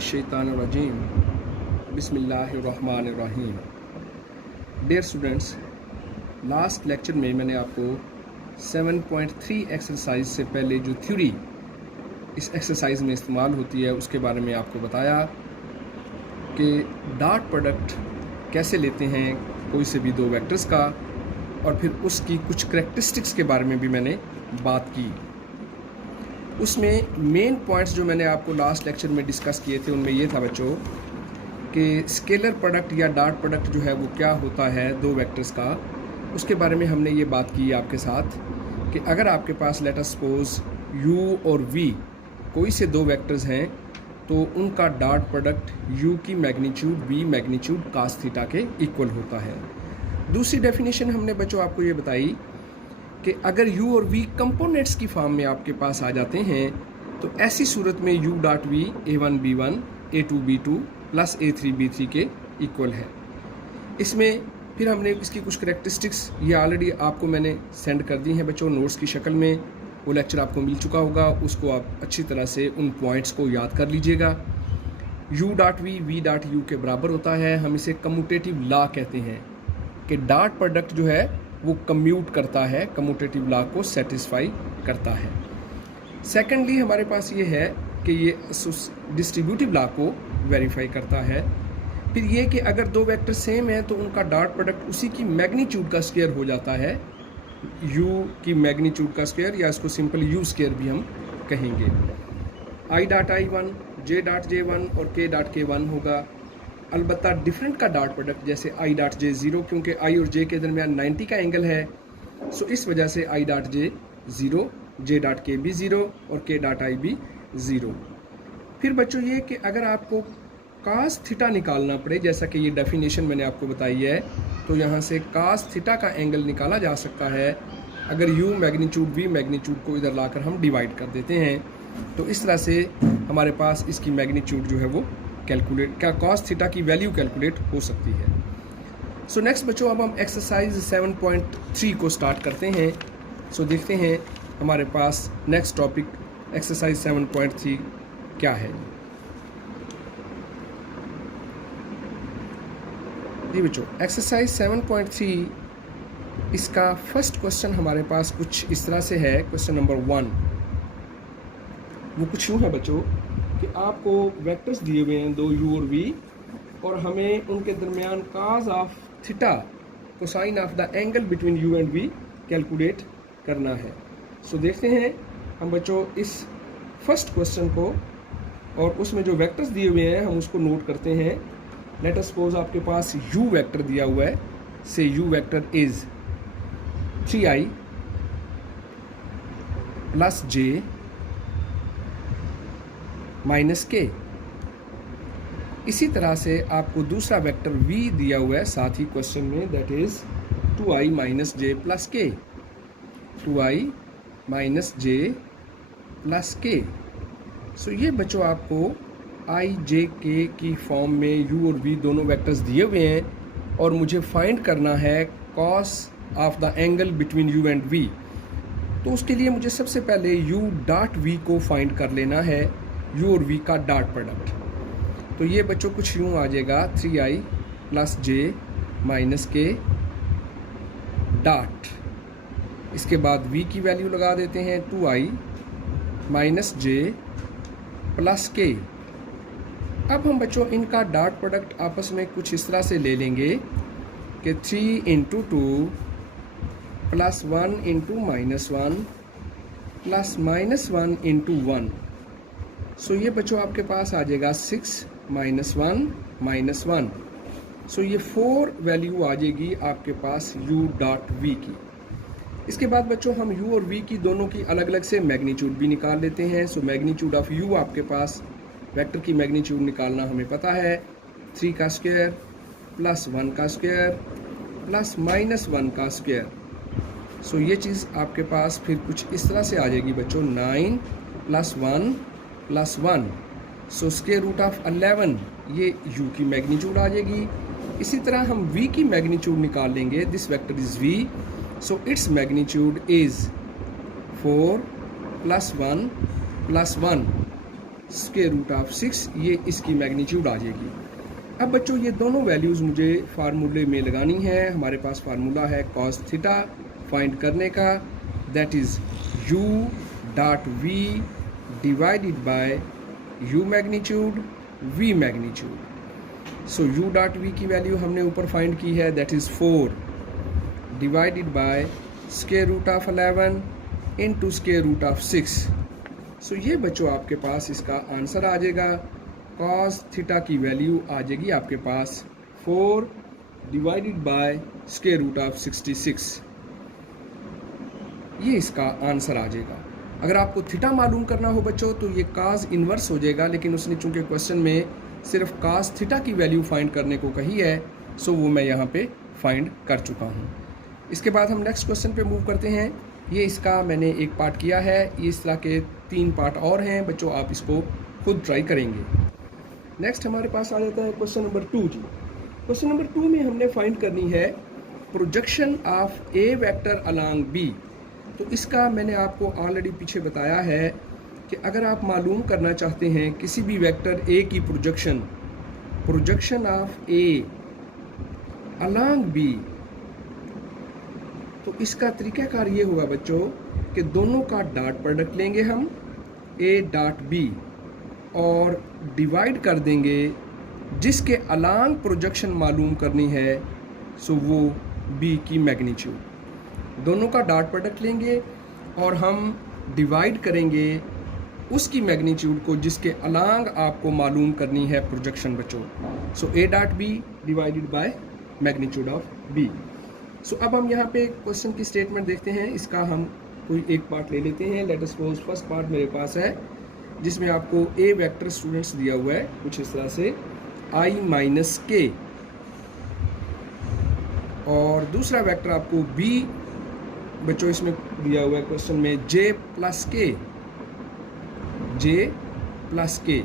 मिनश्शैतानिर्रजीम बिस्मिल्लाहिर्रहमानिर्रहीम। Dear students, last lecture में मैंने आपको 7.3 एक्सरसाइज से पहले जो थ्योरी इस एक्सरसाइज में इस्तेमाल होती है उसके बारे में आपको बताया कि डॉट प्रोडक्ट कैसे लेते हैं कोई से भी दो वेक्टर्स का, और फिर उसकी कुछ करैक्टरिस्टिक्स के बारे में भी मैंने बात की। उसमें मेन पॉइंट्स जो मैंने आपको लास्ट लेक्चर में डिस्कस किए थे उनमें ये था बच्चों कि स्केलर प्रोडक्ट या डॉट प्रोडक्ट जो है वो क्या होता है दो वेक्टर्स का। उसके बारे में हमने ये बात की आपके साथ कि अगर आपके पास लेट अस सपोज u और v कोई से दो वेक्टर्स हैं तो उनका डॉट प्रोडक्ट u की magnitude v magnitude cos theta के इक्वल होता है। दूसरी डेफिनेशन हमने बच्चों आपको ये बताई कि अगर u और v कंपोनेंट्स की फॉर्म में आपके पास आ जाते हैं तो ऐसी सूरत में u dot v a1 b1 a2 b2 plus a3 b3 के इक्वल है। इसमें फिर हमने इसकी कुछ करैक्टरिस्टिक्स ये ऑलरेडी आपको मैंने सेंड कर दी हैं बच्चों नोट्स की शक्ल में, वो लेक्चर आपको मिल चुका होगा, उसको आप अच्छी तरह से उन पॉइंट्स को याद कर लीजिएगा। u dot v dot u के बराबर होता है। हम इसे कम्यूटेटिव लॉ कहते हैं कि डॉट प्रोडक्ट जो है वो कम्यूट करता है, कम्यूटेटिव लॉ को सेटिस्फाई करता है। सेकेंडली हमारे पास ये है कि ये डिस्ट्रीब्यूटिव लॉ को वेरीफाई करता है। फिर ये कि अगर दो वेक्टर सेम हैं तो उनका डॉट प्रोडक्ट उसी की मैग्नीट्यूड का स्क्वायर हो जाता है, u की मैग्नीट्यूड का स्क्वायर, या इसको सिंपल u स्क्वायर भी हम कहेंगे। i dot i1 j dot j1 और k डॉट k1 होगा। अलबत्ता डिफरेंट का डॉट प्रोडक्ट जैसे i डॉट j 0, क्योंकि i और j के दरमियान 90 का एंगल है, सो इस वजह से i dot j 0, j dot k भी 0 और k डॉट i भी 0। फिर बच्चों ये कि अगर आपको cos थीटा निकालना पड़े, जैसा कि ये डेफिनेशन मैंने आपको बताई है, तो यहाँ से cos थीटा का एंगल निकाला जा सकता है अगर u मैग्नीट्यूड v मैग्नीट्यूड को इधर लाकर हम डिवाइड कर देते हैं। तो इस तरह से हमारे पास इसकी मैग्नीट्यूड जो है वो कैलकुलेट क्या cos थीटा की वैल्यू कैलकुलेट हो सकती है। सो नेक्स्ट बच्चों अब हम एक्सरसाइज 7.3 को स्टार्ट करते हैं। सो देखते हैं हमारे पास नेक्स्ट टॉपिक एक्सरसाइज 7.3 क्या है। जी बच्चों, एक्सरसाइज 7.3 इसका फर्स्ट क्वेश्चन हमारे पास कुछ इस तरह से है। क्वेश्चन नंबर 1 वो कुछ यूँ है बच्चों कि आपको वेक्टर्स दिए हुए हैं दो u और v, और हमें उनके दरमियान cos of theta cosine of the angle between u and v calculate करना है। सो देखते हैं हम बच्चों इस फर्स्ट क्वेश्चन को, और उसमें जो वेक्टर्स दिए हुए हैं हम उसको नोट करते हैं। लेट अस सपोज आपके पास u वेक्टर दिया हुआ है, से u vector is 3i plus j minus के। इसी तरह से आपको दूसरा वेक्टर v दिया हुआ है साथ ही क्वेश्चन में, that is 2i minus J plus के, 2i माइनस जे प्लस के। सो ये बच्चों आपको i j k की फॉर्म में u और v दोनों वेक्टर्स दिए हुए हैं, और मुझे फाइंड करना है cos of the angle between u and v। तो उसके लिए मुझे सबसे पहले u डॉट v को फाइंड कर लेना है, u और v का डॉट प्रोडक्ट। तो ये बच्चों कुछ यूँ आ जाएगा 3i प्लस j माइनस के डॉट, इसके बाद v की वैल्यू लगा देते हैं 2i माइनस j प्लस के। अब हम बच्चों इनका डॉट प्रोडक्ट आपस में कुछ इस तरह से ले लेंगे कि 3 into 2 plus 1 into -1 plus -1 into 1। सो ये बच्चों आपके पास आ जाएगा 6 -1 -1। सो ये 4 वैल्यू आ जाएगी आपके पास u डॉट v की। इसके बाद बच्चों हम u और v की दोनों की अलग अलग से मैग्नीट्यूड भी निकाल लेते हैं। सो मैग्नीट्यूड ऑफ u आपके पास वेक्टर की मैग्नीट्यूड निकालना हमें पता है, 3 का स्क्वायर प्लस 1 का स्क्वायर प्लस -1 का स्क्वायर। सो ये चीज़ आपके पास फिर कुछ इस तरह से आ जाएगी बच्चों 9 plus 1 plus 1। So square root of 11 ये u की मैग्नीट्यूड आ जाएगी। इसी तरह हम v की मैग्नीट्यूड निकाल लेंगे, this vector is v, so its magnitude is 4 plus 1 plus 1। Square root of 6, ये इसकी मैग्नीट्यूड आ जाएगी। अब बच्चों ये दोनों वैल्यूज़ मुझे फार्मूले में लगानी है। हमारे पास फार्मूला है कॉस थीटा फाइंड करने का, that is u dot v divided by u magnitude v magnitude. So u dot v की वैल्यू हमने ऊपर फाइंड की है, that is 4 divided by square root of 11 into square root of 6। So ये बच्चों आपके पास इसका आंसर आ जाएगा। कॉस थीटा की वैल्यू आ जाएगी आपके पास 4 divided by square root of 66। ये इसका आंसर आ जाएगा। अगर आपको थीटा मालूम करना हो बच्चों तो ये काज इन्वर्स हो जाएगा, लेकिन उसने चूंकि क्वेश्चन में सिर्फ काज थीटा की वैल्यू फाइंड करने को कही है, सो वो मैं यहाँ पे फाइंड कर चुका हूँ। इसके बाद हम नेक्स्ट क्वेश्चन पे मूव करते हैं। ये इसका मैंने एक पार्ट किया है, इस तरह के 3 पार्ट और हैं बच्चों, आप इसको खुद ट्राई करेंगे। नेक्स्ट हमारे पास आ जाता है क्वेश्चन नंबर 2 जी। क्वेश्चन नंबर 2 में हमने फाइंड करनी है projection of A vector along B. तो इसका मैंने आपको ऑलरेडी पीछे बताया है कि अगर आप मालूम करना चाहते हैं किसी भी वेक्टर ए की projection of A along B, तो इसका तरीक़ाकार ये होगा बच्चों कि दोनों का डॉट प्रोडक्ट लेंगे हम ए डॉट बी और डिवाइड कर देंगे, जिसके अलोंग प्रोजेक्शन मालूम करनी है सो वो बी की मैग्नीट्यूड। दोनों का डॉट प्रोडक्ट लेंगे और हम डिवाइड करेंगे उसकी मैग्नीट्यूड को जिसके अलोंग आपको मालूम करनी है प्रोजेक्शन बच्चों। So A dot B divided by magnitude of B. So अब हम यहाँ पे क्वेश्चन की स्टेटमेंट देखते हैं। इसका हम कोई एक पार्ट ले लेते हैं। Let us suppose first part मेरे पास है जिसमें आपको ए वेक्टर स्टूडेंट्स दिया हुआ है कुछ इस तरह से i माइनस के, और दूसरा वेक्टर आपको b बच्चों इसमें दिया हुआ है क्वेश्चन में j प्लस के।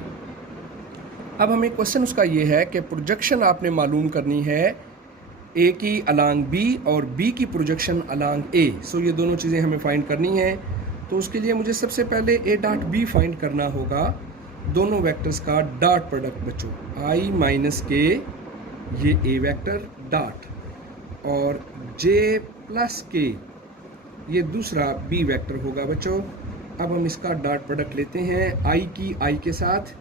अब हमें क्वेश्चन उसका ये है कि प्रोजेक्शन आपने मालूम करनी है a की अलोंग b और b की प्रोजेक्शन अलोंग a। सो ये दोनों चीज़ें हमें फाइंड करनी है। तो उसके लिए मुझे सबसे पहले a डॉट b फाइंड करना होगा, दोनों वेक्टर्स का डॉट प्रोडक्ट बच्चों। i माइनस के ये a वेक्टर डॉट और j प्लस के ये दूसरा b वेक्टर होगा बच्चों। अब हम इसका डॉट प्रोडक्ट लेते हैं i की i के साथ।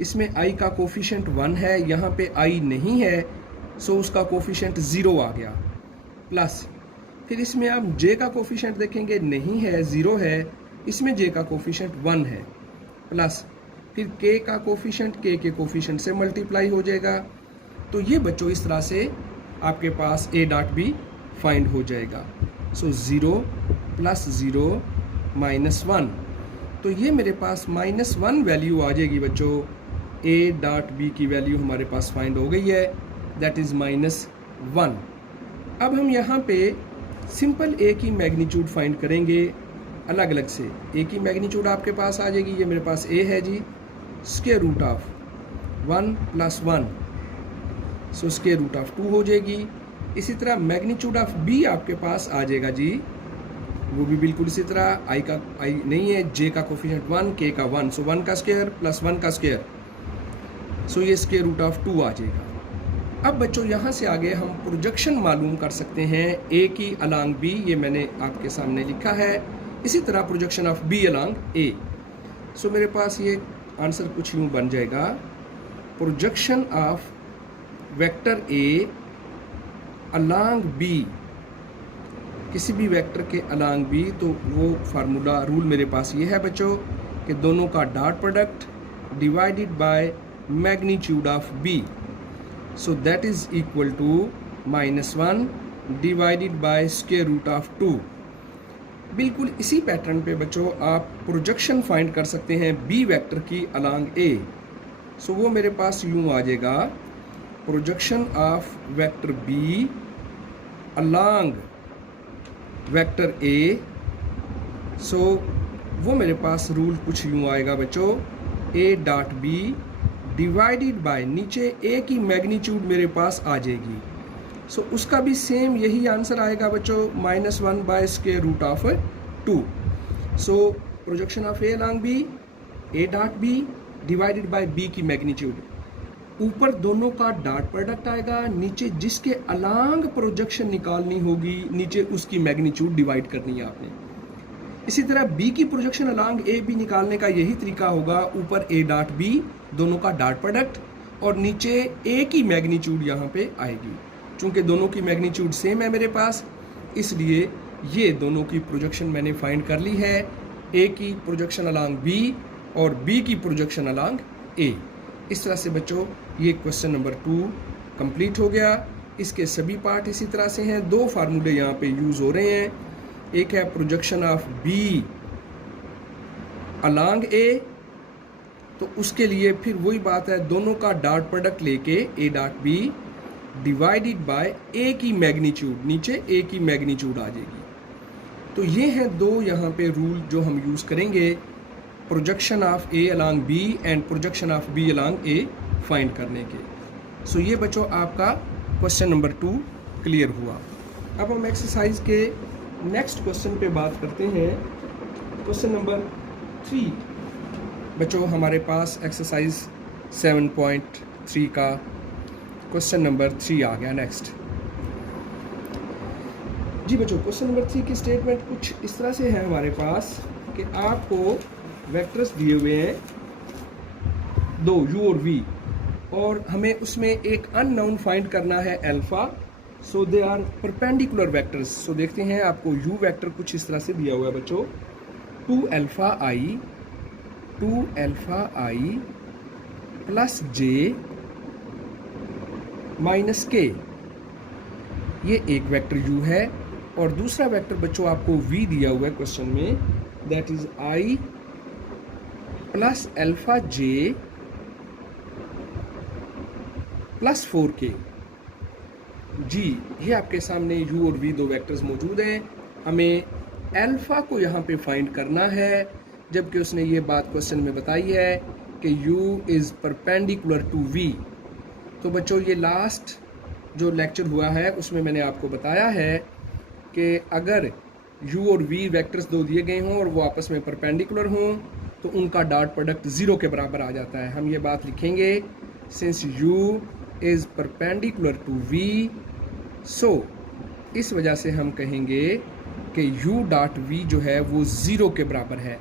इसमें i का कोफिशिएंट 1 है, यहाँ पे i नहीं है, सो उसका कोफिशिएंट 0 आ गया। प्लस फिर इसमें अब j का कोफिशिएंट देखेंगे, नहीं है, 0 है, इसमें j का कोफिशिएंट 1 है। प्लस फिर k का कोफिशिएंट k के कोफिशिएंट से मल्टीप्लाई हो जाएगा। तो ये बच्चों इस तरह से आपके पास a डॉट b फाइंड हो जाएगा। सो 0 प्लस 0 माइनस 1, तो ये मेरे पास -1 वैल्यू आ जाएगी बच्चों। a डॉट b की वैल्यू हमारे पास फाइंड हो गई है, दैट इज़ -1। अब हम यहाँ पे सिंपल a की मैग्नीट्यूड फाइंड करेंगे अलग अलग से। a की मैग्नीट्यूड आपके पास आ जाएगी, ये मेरे पास a है जी, square root of 1 plus 1, so square root of 2 हो जाएगी। इसी तरह मैग्नीट्यूड ऑफ b आपके पास आ जाएगा जी, वो भी बिल्कुल इसी तरह। i नहीं है, j का कोफिशिएंट 1, k का 1, सो 1 का स्क्वायर प्लस 1 का स्क्वायर, सो ये स्क्वायर रूट ऑफ 2 आ जाएगा। अब बच्चों यहाँ से आगे हम प्रोजेक्शन मालूम कर सकते हैं a की अलोंग b, ये मैंने आपके सामने लिखा है। इसी तरह projection of b along a। सो मेरे पास ये आंसर कुछ यूँ बन जाएगा, projection of vector a along b, किसी भी वेक्टर के अलोंग b, तो वो फार्मूला रूल मेरे पास ये है बच्चों कि दोनों का dot product divided by magnitude of b। So that is equal to -1 divided by square root of 2। बिल्कुल इसी पैटर्न पे बच्चों आप प्रोजेक्शन फाइंड कर सकते हैं बी वेक्टर की अलोंग ए। सो वो मेरे पास यूँ आ जाएगा, projection of vector B along vector A. So वो मेरे पास रूल कुछ यूँ आएगा बच्चों, A dot B divided by, नीचे ए की मैग्नीट्यूड मेरे पास आ जाएगी। सो उसका भी सेम यही आंसर आएगा बच्चों, -1 by square root of 2। So projection of A along B, A dot B divided by B की मैग्नीट्यूड। ऊपर दोनों का डॉट प्रोडक्ट आएगा, नीचे जिसके अलांग प्रोजेक्शन निकालनी होगी, नीचे उसकी मैग्नीट्यूड डिवाइड करनी है आपने। इसी तरह बी की प्रोजेक्शन अलांग ए बी निकालने का यही तरीका होगा, ऊपर ए डॉट बी दोनों का डॉट प्रोडक्ट और नीचे ए की मैग्नीट्यूड यहाँ पे आएगी। चूंकि दोनों की मैग्नीट्यूड सेम है मेरे पास, इसलिए ये दोनों की प्रोजेक्शन मैंने फाइंड कर ली है, ए की प्रोजेक्शन अलांग बी और बी की प्रोजेक्शन अलांग ए। इस तरह से बच्चों ये क्वेश्चन नंबर 2 कंप्लीट हो गया। इसके सभी पार्ट इसी तरह से हैं। 2 फार्मूले यहाँ पे यूज़ हो रहे हैं, एक है प्रोजेक्शन ऑफ बी अलांग ए, तो उसके लिए फिर वही बात है, दोनों का डॉट प्रोडक्ट लेके A dot B divided by A की मैग्नीट्यूड, नीचे ए की मैग्नीट्यूड आ जाएगी। तो ये हैं 2 यहाँ पे रूल जो हम यूज़ करेंगे projection of A along B and projection of B along A find करने के। सो ये बच्चों आपका क्वेश्चन नंबर 2 क्लियर हुआ। अब हम एक्सरसाइज के नेक्स्ट क्वेश्चन पे बात करते हैं। क्वेश्चन नंबर 3 बच्चों हमारे पास एक्सरसाइज 7.3 का क्वेश्चन नंबर 3 आ गया। नेक्स्ट जी बच्चों, क्वेश्चन नंबर 3 की स्टेटमेंट कुछ इस तरह से है हमारे पास कि आपको वेक्टर्स दिए हुए हैं 2 u और v, और हमें उसमें एक अननोन फाइंड करना है alpha. So they are perpendicular vectors. So देखते हैं, आपको u वेक्टर कुछ इस तरह से दिया हुआ है बच्चों, 2 alpha i plus j minus k, ये एक वेक्टर u है। और दूसरा वेक्टर बच्चों आपको v दिया हुआ है क्वेश्चन में, that is i plus alpha j plus 4k। जी ये आपके सामने u और v 2 वेक्टर्स मौजूद हैं। हमें अल्फा को यहाँ पे फाइंड करना है, जबकि उसने ये बात क्वेश्चन में बताई है कि u is perpendicular to v। तो बच्चों ये लास्ट जो लेक्चर हुआ है उसमें मैंने आपको बताया है कि अगर u और v वेक्टर्स 2 दिए गए हों और वो आपस में परपेंडिकुलर हों तो उनका डॉट प्रोडक्ट 0 के बराबर आ जाता है। हम ये बात लिखेंगे, since u is perpendicular to v, so इस वजह से हम कहेंगे कि u डॉट v जो है वो 0 के बराबर है।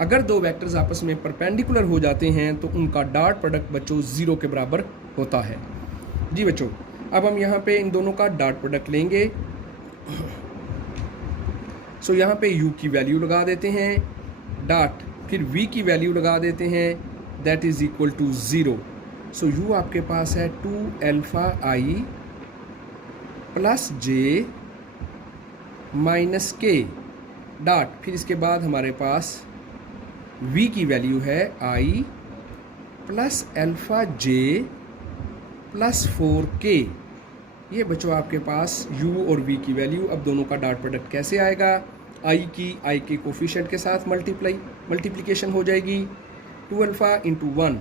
अगर 2 वेक्टर्स आपस में परपेंडिकुलर हो जाते हैं तो उनका डॉट प्रोडक्ट बच्चों 0 के बराबर होता है। जी बच्चों, अब हम यहाँ पे इन दोनों का डॉट प्रोडक्ट लेंगे। सो यहाँ पे u की वैल्यू लगा देते हैं, डॉट फिर v की वैल्यू लगा देते हैं, that is equal to 0। So u आपके पास है 2 alpha i plus j minus k dot, फिर इसके बाद हमारे पास v की वैल्यू है i plus alpha j plus 4k। ये बच्चों आपके पास u और v की वैल्यू। अब दोनों का डॉट प्रोडक्ट कैसे आएगा, i के कोफिशिएंट के साथ मल्टीप्लिकेशन हो जाएगी, 2 अल्फा इंटू 1,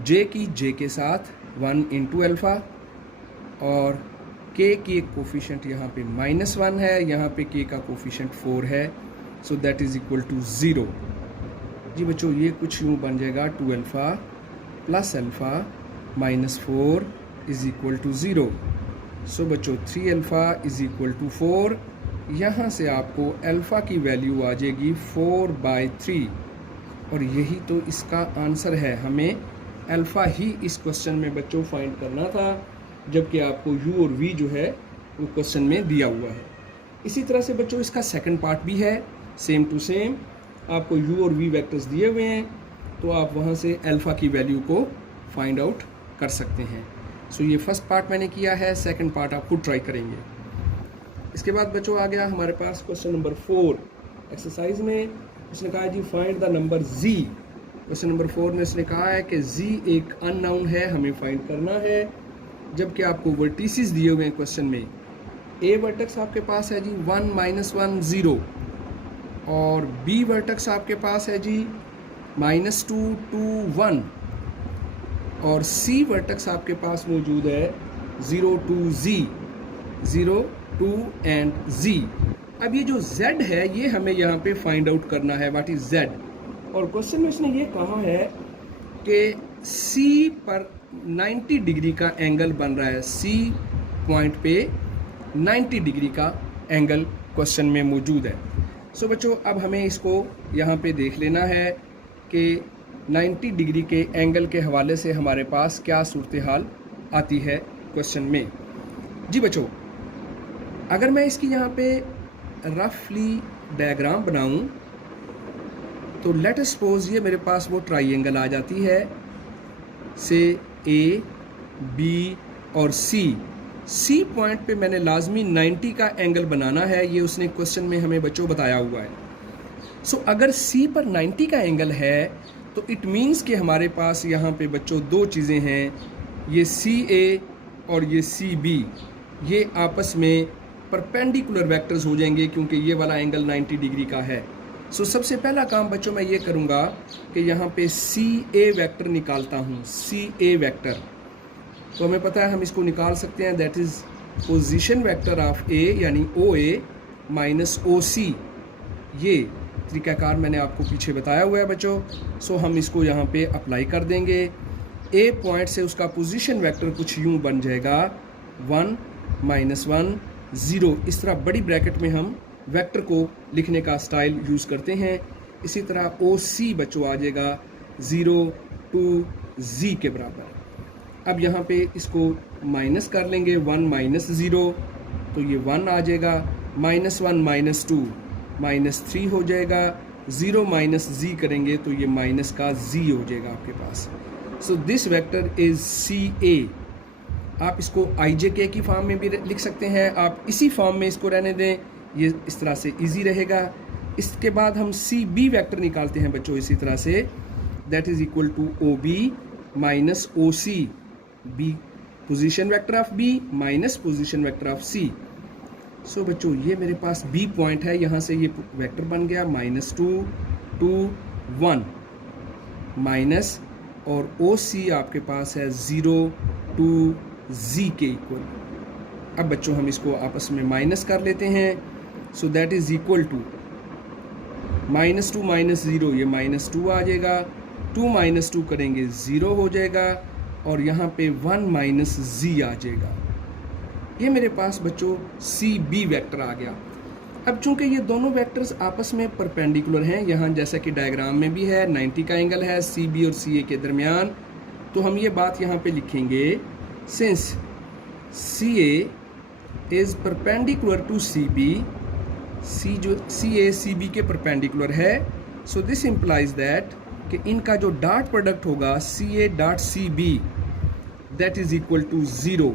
j की j के साथ 1 इंटू अल्फा, और k की एक कोफिशिएंट यहाँ पे -1 है, यहाँ पे k का कोफिशिएंट 4 है, so that is equal to 0। जी बच्चों ये कुछ यूँ बन जाएगा, 2 alpha plus alpha minus 4 is equal to 0। So बच्चों 3 अल्फा इज इक्वल टू 4। यहाँ से आपको अल्फा की वैल्यू आ जाएगी 4/3, और यही तो इसका आंसर है। हमें अल्फा ही इस क्वेश्चन में बच्चों फाइंड करना था, जबकि आपको u और v जो है वो क्वेश्चन में दिया हुआ है। इसी तरह से बच्चों इसका सेकंड पार्ट भी है, सेम टू सेम। आपको u और v वेक्टर्स दिए हुए हैं, तो आप वहाँ से अल्फा की वैल्यू को फाइंड आउट कर सकते हैं। सो ये फर्स्ट पार्ट मैंने किया है, सेकंड पार्ट आप खुद ट्राई करेंगे। इसके बाद बच्चों आ गया हमारे पास क्वेश्चन नंबर 4 एक्सरसाइज में। उसने कहा है जी find the number z। Question number 4 में उसने कहा है कि z एक अननोन है, हमें फाइंड करना है, जबकि आपको वर्टिसेस दिए हुए हैं क्वेश्चन में। a वर्टेक्स आपके पास है जी 1 -1 0, और b वर्टेक्स आपके पास है जी -2 2 1, और C वर्टेक्स आपके पास मौजूद है 0 2 Z, 0 2 एंड Z। अब ये जो Z है ये हमें यहाँ पे फाइंड आउट करना है, व्हाट इज Z। और क्वेश्चन में इसने ये कहा है कि सी पर 90 डिग्री का एंगल बन रहा है, सी पॉइंट पे 90 डिग्री का एंगल क्वेश्चन में मौजूद है। सो बच्चों अब हमें इसको यहाँ पे देख लेना है कि 90 डिग्री के एंगल के हवाले से हमारे पास क्या सूरत हाल आती है क्वेश्चन में। जी बच्चों, अगर मैं इसकी यहाँ पे रफली डायग्राम बनाऊं तो लेट अस सपोज ये मेरे पास वो ट्राइंगल आ जाती है से ए बी और सी पॉइंट पे मैंने लाजमी 90 का एंगल बनाना है, ये उसने क्वेश्चन में हमें बच्चों बताया हुआ है। सो अगर सी पर 90 का एंगल है तो इट मीन्स कि हमारे पास यहाँ पे बच्चों दो चीज़ें हैं, ये सी ए और ये सी बी, ये आपस में परपेंडिकुलर वेक्टर्स हो जाएंगे क्योंकि ये वाला एंगल 90 डिग्री का है। सो सबसे पहला काम बच्चों मैं ये करूँगा कि यहाँ पे सी ए वैक्टर निकालता हूँ, सी ए वैक्टर। तो हमें पता है हम इसको निकाल सकते हैं, that is position vector of A यानी ओ ए माइनस ओ सी। ये तरीक़ाकार मैंने आपको पीछे बताया हुआ है बच्चों। सो हम इसको यहाँ पे अप्लाई कर देंगे। ए पॉइंट से उसका पोजीशन वेक्टर कुछ यूँ बन जाएगा 1 -1 0। इस तरह बड़ी ब्रैकेट में हम वेक्टर को लिखने का स्टाइल यूज़ करते हैं। इसी तरह ओ सी बच्चों आ जाएगा 0 to z के बराबर। अब यहाँ पे इसको माइनस कर लेंगे, 1 - 0 तो ये 1 आ जाएगा, -1 - 2 -3 हो जाएगा, 0 - z करेंगे तो ये माइनस का z हो जाएगा आपके पास। So this vector is C A. आप इसको आई जे के की फॉर्म में भी लिख सकते हैं, आप इसी फॉर्म में इसको रहने दें, ये इस तरह से इजी रहेगा। इसके बाद हम सी बी वैक्टर निकालते हैं बच्चों इसी तरह से, that is equal to O B minus O C, B position vector of B minus position vector of C. So बच्चों ये मेरे पास बी पॉइंट है, यहाँ से ये वेक्टर बन गया -2 2 1 माइनस, और ओ सी आपके पास है 0 to z के इक्वल। अब बच्चों हम इसको आपस में माइनस कर लेते हैं। So that is equal to -2 - 0, ये -2 आ जाएगा, 2 - 2 करेंगे 0 हो जाएगा, और यहाँ पे 1 - z आ जाएगा। ये मेरे पास बच्चों सी बी वेक्टर आ गया। अब चूंकि ये दोनों वेक्टर्स आपस में परपेंडिकुलर हैं, यहाँ जैसा कि डायग्राम में भी है 90 का एंगल है सी बी और सी ए के दरमियान, तो हम ये बात यहाँ पे लिखेंगे, since C A is perpendicular to C B, C जो सी ए सी बी के परपेंडिकुलर है, सो दिस इम्प्लाइज दैट कि इनका जो डॉट प्रोडक्ट होगा C A dot C B that is equal to 0।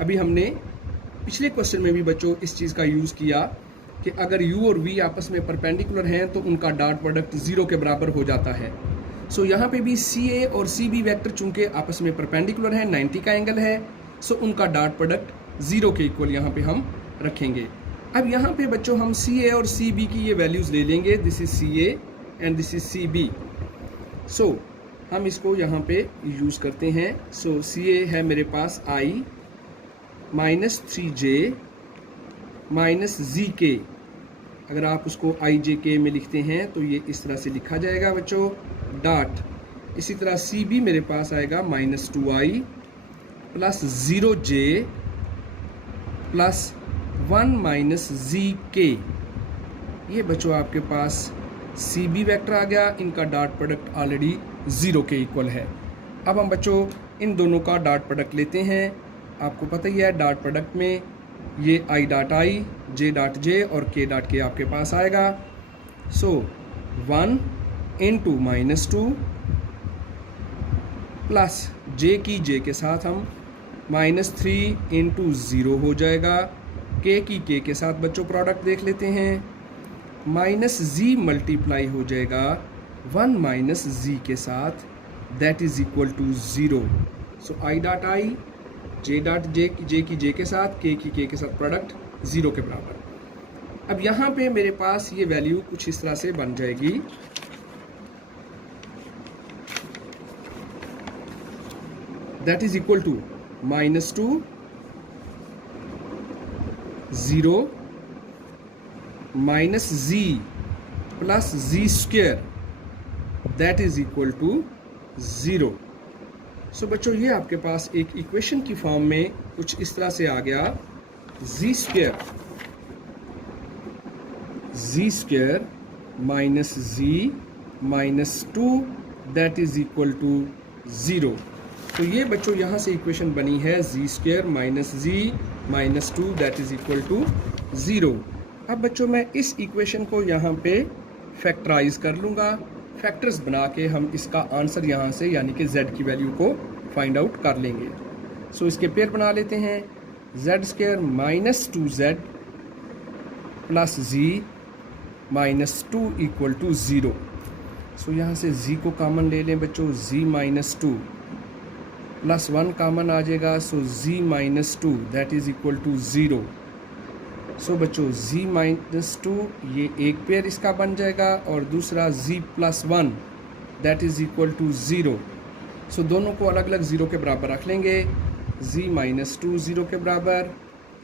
अभी हमने पिछले क्वेश्चन में भी बच्चों इस चीज़ का यूज़ किया कि अगर u और v आपस में परपेंडिकुलर हैं तो उनका डॉट प्रोडक्ट 0 के बराबर हो जाता है। सो यहाँ पे भी सी ए और सी बी वैक्टर चूंकि आपस में परपेंडिकुलर है, 90 का एंगल है, सो उनका डॉट प्रोडक्ट 0 के इक्वल यहाँ पे हम रखेंगे। अब यहाँ पे बच्चों हम सी ए और सी बी की ये वैल्यूज़ ले लेंगे, this is C A and this is C B. So हम इसको यहाँ पे यूज़ करते हैं। सो सी ए है मेरे पास i -3j -zk। अगर आप उसको आई जे के में लिखते हैं तो ये इस तरह से लिखा जाएगा बच्चों, डॉट। इसी तरह सी बी मेरे पास आएगा -2i + 0j + 1 - zk। ये बच्चों आपके पास सी बी वेक्टर आ गया, इनका डॉट प्रोडक्ट ऑलरेडी 0 के इक्वल है। अब हम बच्चों इन दोनों का डॉट प्रोडक्ट लेते हैं। आपको पता ही है डॉट प्रोडक्ट में ये i dot i, j dot j और k डॉट k आपके पास आएगा। सो 1 × -2 प्लस j की j के साथ हम -3 × 0 हो जाएगा, k की k के साथ बच्चों प्रोडक्ट देख लेते हैं, -z मल्टीप्लाई हो जाएगा 1 - z के साथ, that is equal to 0। So i dot i, j dot j की j के साथ, k की k के साथ प्रोडक्ट 0 के बराबर। अब यहाँ पे मेरे पास ये वैल्यू कुछ इस तरह से बन जाएगी, that is equal to -2 0 -z + z² that is equal to 0। So बच्चों ये आपके पास एक इक्वेशन की फॉर्म में कुछ इस तरह से आ गया, z square minus z minus 2 that is equal to 0। तो ये बच्चों यहाँ से इक्वेशन बनी है z square minus z minus 2 that is equal to 0। अब बच्चों मैं इस इक्वेशन को यहाँ पे फैक्टराइज कर लूँगा, फैक्टर्स बना के हम इसका आंसर यहाँ से यानी कि z की वैल्यू को फाइंड आउट कर लेंगे। सो इसके पेयर बना लेते हैं, z square minus 2z plus z minus 2 equal to 0। So यहाँ से z को कॉमन ले लें बच्चों, z माइनस 2 प्लस 1 कॉमन आ जाएगा, so z minus 2 that is equal to 0। So बच्चों z माइनस 2 ये एक पेयर इसका बन जाएगा और दूसरा z plus 1 that is equal to 0। So दोनों को अलग अलग 0 के बराबर रख लेंगे, z माइनस 2 0 के बराबर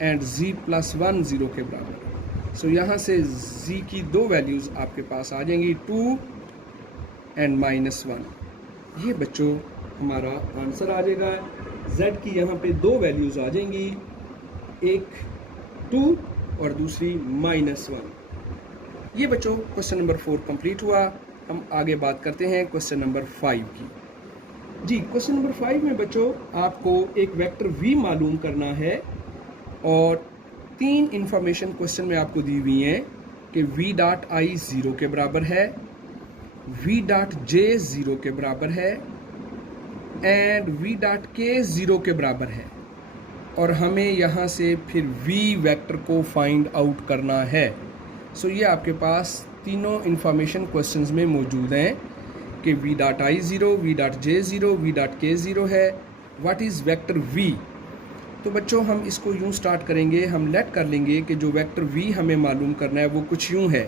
एंड z प्लस 1 0 के बराबर। सो यहाँ से z की दो वैल्यूज़ आपके पास आ जाएंगी, 2 एंड माइनस 1। ये बच्चों हमारा आंसर आ जाएगा। z की यहाँ पे दो वैल्यूज़ आ जाएंगी, एक 2 और दूसरी माइनस 1। ये बच्चों क्वेश्चन नंबर 4 कंप्लीट हुआ। हम आगे बात करते हैं क्वेश्चन नंबर 5 की। जी क्वेश्चन नंबर 5 में बच्चों आपको एक वेक्टर v मालूम करना है और 3 इंफॉर्मेशन क्वेश्चन में आपको दी हुई हैं कि v डॉट i 0 के बराबर है, v डॉट j 0 के बराबर है एंड v डॉट k 0 के बराबर है और हमें यहाँ से फिर v वेक्टर को फाइंड आउट करना है। सो ये आपके पास तीनों इंफॉर्मेशन क्वेश्चंस में मौजूद हैं कि v dot i 0, v dot j 0, v dot k 0 है। What is vector v? तो बच्चों हम इसको यूं स्टार्ट करेंगे, हम लेट कर लेंगे कि जो वेक्टर v हमें मालूम करना है वो कुछ यूं है,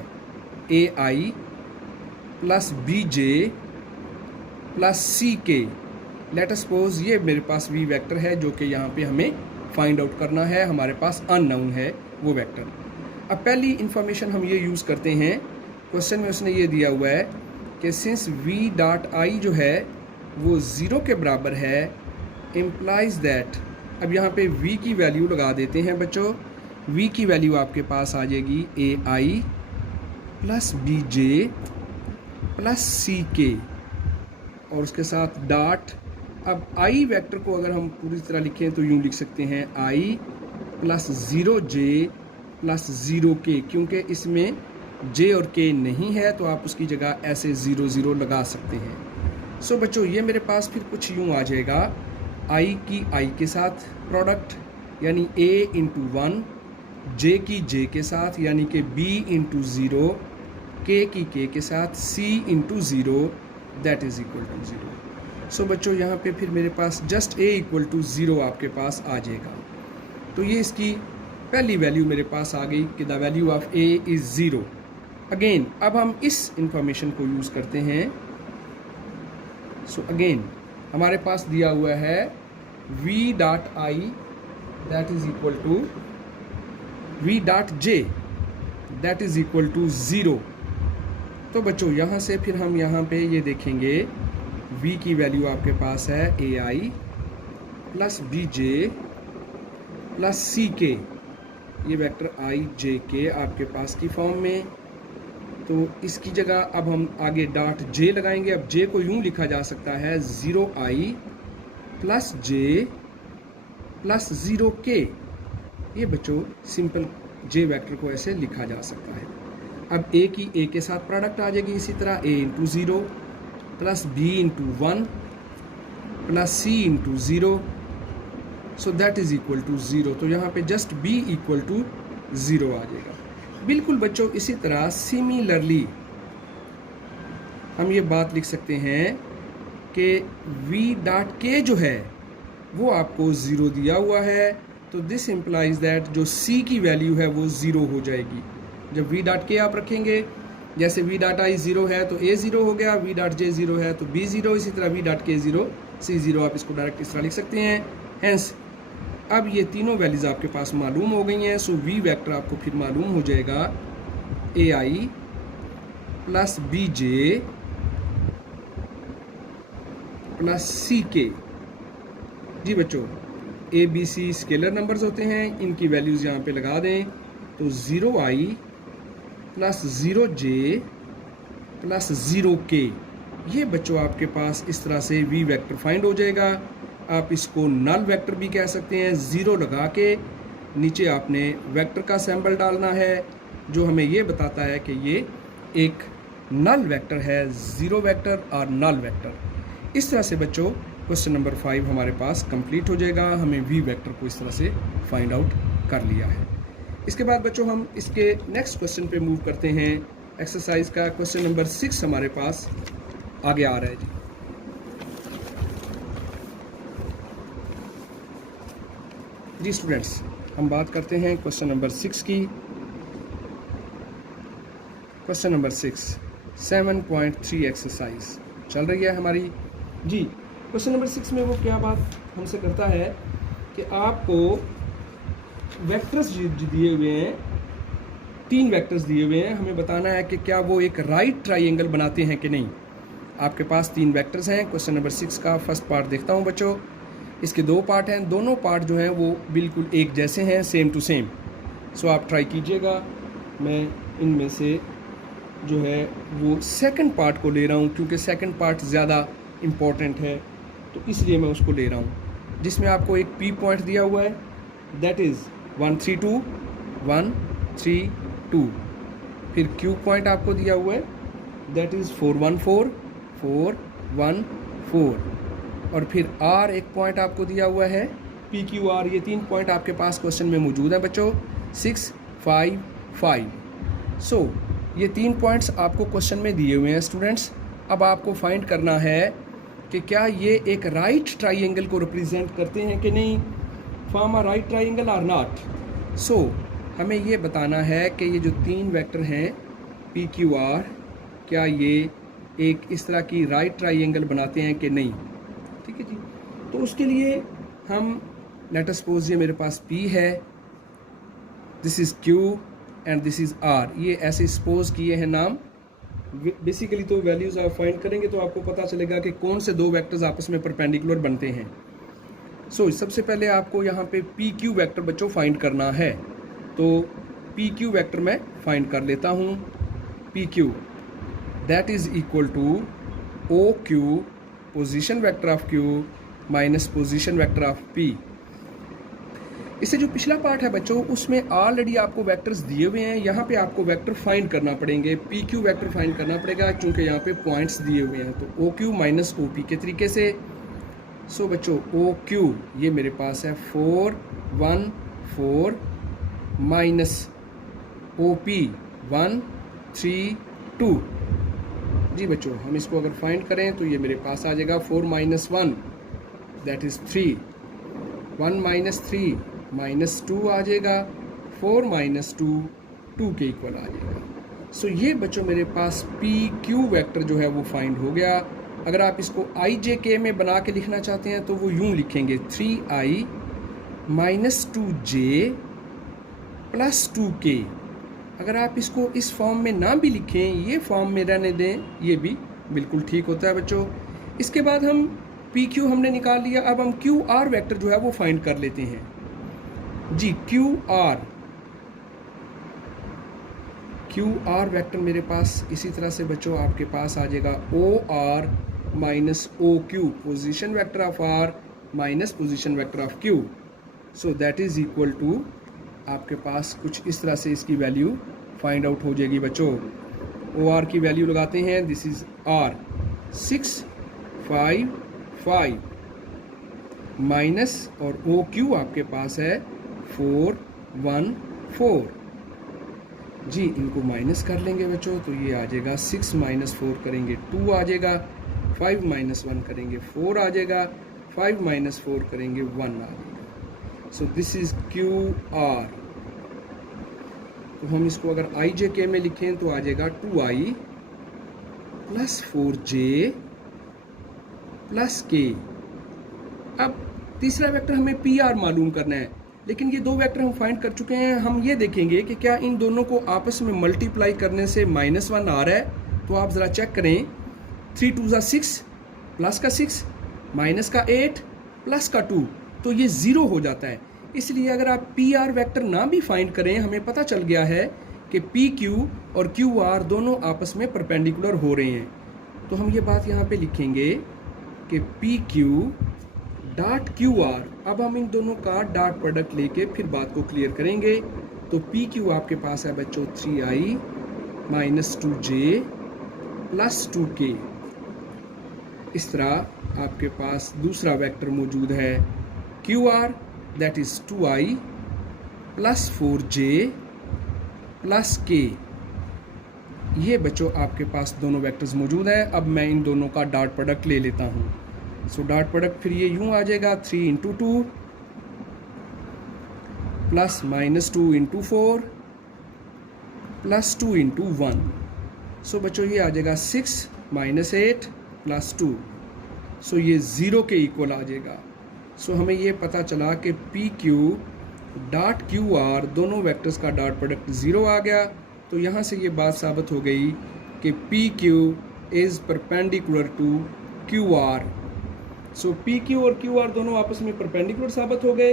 ai plus bj plus ck। Let suppose ये मेरे पास v वेक्टर है जो कि यहाँ पे हमें फाइंड आउट करना है, हमारे पास अननोन है वो वेक्टर। अब पहली इंफॉर्मेशन हम ये यूज़ करते हैं, क्वेश्चन में उसने ये दिया हुआ है कि सिंस v डॉट i जो है वो 0 के बराबर है, इम्प्लाइज दैट। अब यहाँ पे v की वैल्यू लगा देते हैं बच्चों, v की वैल्यू आपके पास आ जाएगी ai plus bj plus ck और उसके साथ डॉट। अब i वेक्टर को अगर हम पूरी तरह लिखें तो यूँ लिख सकते हैं i plus 0j plus 0k, क्योंकि इसमें j और k नहीं है तो आप उसकी जगह ऐसे 0 0 लगा सकते हैं। सो बच्चों ये मेरे पास फिर कुछ यूँ आ जाएगा, i की i के साथ प्रोडक्ट यानी a इंटू 1, j की j के साथ यानी कि b इंटू 0, k की k के साथ c into 0 that is equal to 0। So बच्चों यहाँ पे फिर मेरे पास जस्ट a इक्वल टू 0 आपके पास आ जाएगा। तो ये इसकी पहली वैल्यू मेरे पास आ गई कि the value of a is 0। Again अब हम इस इंफॉर्मेशन को यूज़ करते हैं। सो अगेन हमारे पास दिया हुआ है v dot i that is equal to v dot j that is equal to 0। तो बच्चों यहाँ से फिर हम यहाँ पे ये देखेंगे v की वैल्यू आपके पास है ai plus bj plus ck, ये वेक्टर i j k आपके पास की फॉर्म में। तो इसकी जगह अब हम आगे डॉट j लगाएंगे। अब j को यूँ लिखा जा सकता है 0i plus j plus 0k। ये बच्चों सिंपल j वेक्टर को ऐसे लिखा जा सकता है। अब a की a के साथ प्रोडक्ट आ जाएगी, इसी तरह a into 0 plus b into 1 plus c into 0, so that is equal to 0। तो यहाँ पे जस्ट b इक्वल टू 0 आ जाएगा। बिल्कुल बच्चों इसी तरह सिमिलरली हम ये बात लिख सकते हैं कि v डॉट k जो है वो आपको 0 दिया हुआ है, तो दिस इम्प्लाइज दैट जो c की वैल्यू है वो 0 हो जाएगी। जब v डॉट k आप रखेंगे, जैसे v डॉट i 0 है तो a 0 हो गया, v डॉट j 0 है तो b 0, इसी तरह v डॉट k 0 c 0, आप इसको डायरेक्ट इस तरह लिख सकते हैं। हेंस अब ये तीनों वैल्यूज़ आपके पास मालूम हो गई हैं। सो v वेक्टर आपको फिर मालूम हो जाएगा ai plus bj plus C के। जी बच्चों, A B C scalar numbers होते हैं, इनकी वैल्यूज़ यहाँ पे लगा दें तो 0i plus 0j plus 0k, ये बच्चों आपके पास इस तरह से वी वेक्टर फाइंड हो जाएगा। आप इसको नल वेक्टर भी कह सकते हैं। ज़ीरो लगा के नीचे आपने वेक्टर का सिंबल डालना है जो हमें ये बताता है कि ये एक नल वेक्टर है, ज़ीरो वेक्टर और नल वेक्टर। इस तरह से बच्चों क्वेश्चन नंबर 5 हमारे पास कंप्लीट हो जाएगा। हमें वी वेक्टर को इस तरह से फाइंड आउट कर लिया है। इसके बाद बच्चों हम इसके नेक्स्ट क्वेश्चन पे मूव करते हैं। एक्सरसाइज का क्वेश्चन नंबर 6 हमारे पास आगे आ रहा है। जी स्टूडेंट्स, हम बात करते हैं क्वेश्चन नंबर 6 की। क्वेश्चन नंबर 6 7.3 एक्सरसाइज चल रही है हमारी। जी, क्वेश्चन नंबर 6 में वो क्या बात हमसे करता है कि आपको वेक्टर्स दिए हुए हैं, 3 वेक्टर्स दिए हुए हैं। हमें बताना है कि क्या वो एक राइट ट्राइंगल बनाते हैं कि नहीं। आपके पास 3 वेक्टर्स हैं। क्वेश्चन नंबर 6 का फर्स्ट पार्ट देखता हूं बच्चों। इसके 2 पार्ट हैं, दोनों पार्ट जो हैं वो बिल्कुल एक जैसे हैं, सेम टू सेम। सो आप ट्राई कीजिएगा। मैं इनमें से जो है वो सेकंड पार्ट को ले रहा हूं क्योंकि सेकंड पार्ट ज़्यादा इम्पॉर्टेंट है, तो इसलिए मैं उसको ले रहा हूं। जिसमें आपको एक पी पॉइंट दिया हुआ है, दैट इज़ 1 3 2 1 3 2। फिर क्यू पॉइंट आपको दिया हुआ है, दैट इज़ 4 1 4 4 1 4। और फिर आर एक पॉइंट आपको दिया हुआ है, पी क्यू आर। ये 3 पॉइंट आपके पास क्वेश्चन में मौजूद हैं बच्चों, 6 5 5। सो ये 3 पॉइंट्स आपको क्वेश्चन में दिए हुए हैं स्टूडेंट्स। अब आपको फाइंड करना है कि क्या ये एक राइट ट्राइंगल को रिप्रेजेंट करते हैं कि नहीं, फॉर्म अ राइट ट्राइंगल और नॉट। सो हमें ये बताना है कि ये जो 3 वेक्टर हैं पी क्यू आर, क्या ये एक इस तरह की राइट ट्राइंगल बनाते हैं कि नहीं। ठीक है जी। तो उसके लिए हम लेट अस सपोज ये मेरे पास P है, this is Q and this is R। ये ऐसे सपोज किए हैं नाम। बेसिकली तो वैल्यूज़ आप फाइंड करेंगे तो आपको पता चलेगा कि कौन से 2 वेक्टर्स आपस में परपेंडिकुलर बनते हैं। सो सबसे पहले आपको यहाँ पे PQ वेक्टर बच्चों फाइंड करना है। तो PQ वेक्टर मैं फाइंड कर लेता हूँ। PQ that is equal to OQ position vector of Q minus position vector of P। इससे जो पिछला पार्ट है बच्चों, उसमें ऑलरेडी आपको वेक्टर्स दिए हुए हैं। यहाँ पे आपको वेक्टर फाइंड करना पड़ेंगे, PQ वेक्टर फाइंड करना पड़ेगा क्योंकि यहाँ पे पॉइंट्स दिए हुए हैं। तो OQ माइनस OP के तरीके से। सो बच्चों OQ ये मेरे पास है 4 1 4 माइनस OP 1 3 2। जी बच्चों, हम इसको अगर फाइंड करें तो ये मेरे पास आ जाएगा 4 minus 1 that is 3, 1 minus 3 minus 2 आ जाएगा, 4 माइनस 2 2 के इक्वल आ जाएगा। सो ये बच्चों मेरे पास PQ वेक्टर जो है वो फाइंड हो गया। अगर आप इसको IJK में बना के लिखना चाहते हैं तो वो यूं लिखेंगे 3i minus 2j plus 2k। अगर आप इसको इस फॉर्म में ना भी लिखें, ये फॉर्म में रहने दें, ये भी बिल्कुल ठीक होता है बच्चों। इसके बाद हम PQ हमने निकाल लिया। अब हम QR वेक्टर जो है वो फाइंड कर लेते हैं। जी QR वेक्टर मेरे पास इसी तरह से बच्चों आपके पास आ जाएगा OR minus OQ position vector of R minus position vector of Q। So that is equal to आपके पास कुछ इस तरह से इसकी वैल्यू फाइंड आउट हो जाएगी बच्चों। OR की वैल्यू लगाते हैं, दिस इज R 6 5 5 माइनस और OQ आपके पास है 4 1 4। जी इनको माइनस कर लेंगे बच्चों तो ये आ जाएगा 6 माइनस 4 करेंगे 2 आ जाएगा, 5 माइनस 1 करेंगे 4 आ जाएगा, 5 माइनस 4 करेंगे 1 आ जाएगा। So this is QR। तो हम इसको अगर IJK में लिखें तो आ जाएगा 2i plus 4j plus k। अब तीसरा वेक्टर हमें PR मालूम करना है, लेकिन ये 2 वेक्टर हम फाइंड कर चुके हैं। हम ये देखेंगे कि क्या इन दोनों को आपस में मल्टीप्लाई करने से -1 आ रहा है। तो आप ज़रा चेक करें, 3 2 6 प्लस का 6 माइनस का 8 प्लस का 2, तो ये 0 हो जाता है। इसलिए अगर आप पी आर वेक्टर ना भी फाइंड करें, हमें पता चल गया है कि पी क्यू और क्यू आर दोनों आपस में परपेंडिकुलर हो रहे हैं। तो हम ये बात यहाँ पे लिखेंगे कि P Q dot Q R. अब हम इन दोनों का डॉट प्रोडक्ट लेके फिर बात को क्लियर करेंगे। तो पी क्यू आपके पास है बच्चों 3i minus 2j plus 2k। इस तरह आपके पास दूसरा वेक्टर मौजूद है Q R, that is 2i plus 4j plus k। ये बच्चों आपके पास दोनों वेक्टर्स मौजूद हैं। अब मैं इन दोनों का डॉट प्रोडक्ट ले लेता हूँ। सो डॉट प्रोडक्ट फिर ये यूं आ जाएगा 3 into 2 plus minus 2 into 4 plus 2 into 1। सो बच्चों ये आ जाएगा 6 माइनस 8 प्लस 2। सो ये 0 के इक्वल आ जाएगा। सो हमें ये पता चला कि P Q dot Q R दोनों वेक्टर्स का डॉट प्रोडक्ट 0 आ गया। तो यहाँ से ये बात साबित हो गई कि P Q is perpendicular to Q R. So P Q और क्यू आर दोनों आपस में परपेंडिकुलर साबित हो गए।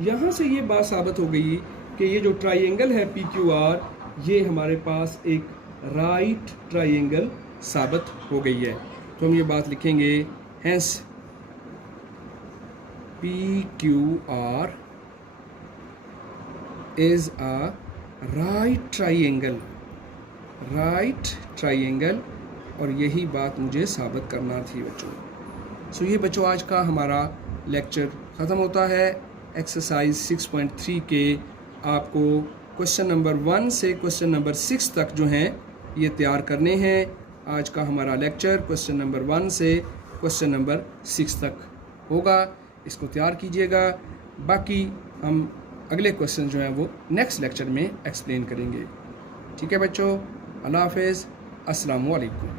यहाँ से ये बात साबित हो गई कि ये जो ट्राइंगल है पी क्यू आर, ये हमारे पास एक राइट ट्राइंगल साबित हो गई है। तो हम ये बात लिखेंगे, hence P Q R is a right triangle. और यही बात मुझे साबित करना थी बच्चों। सो ये बच्चों आज का हमारा लेक्चर ख़त्म होता है। एक्सरसाइज 6.3 के आपको क्वेश्चन नंबर 1 से क्वेश्चन नंबर 6 तक जो हैं ये तैयार करने हैं। आज का हमारा लेक्चर क्वेश्चन नंबर 1 से क्वेश्चन नंबर 6 तक होगा, इसको तैयार कीजिएगा। बाकी हम अगले क्वेश्चन जो हैं वो नेक्स्ट लेक्चर में एक्सप्लेन करेंगे। ठीक है बच्चों, अल्लाह हाफ़िज़, अस्सलामु अलैकुम।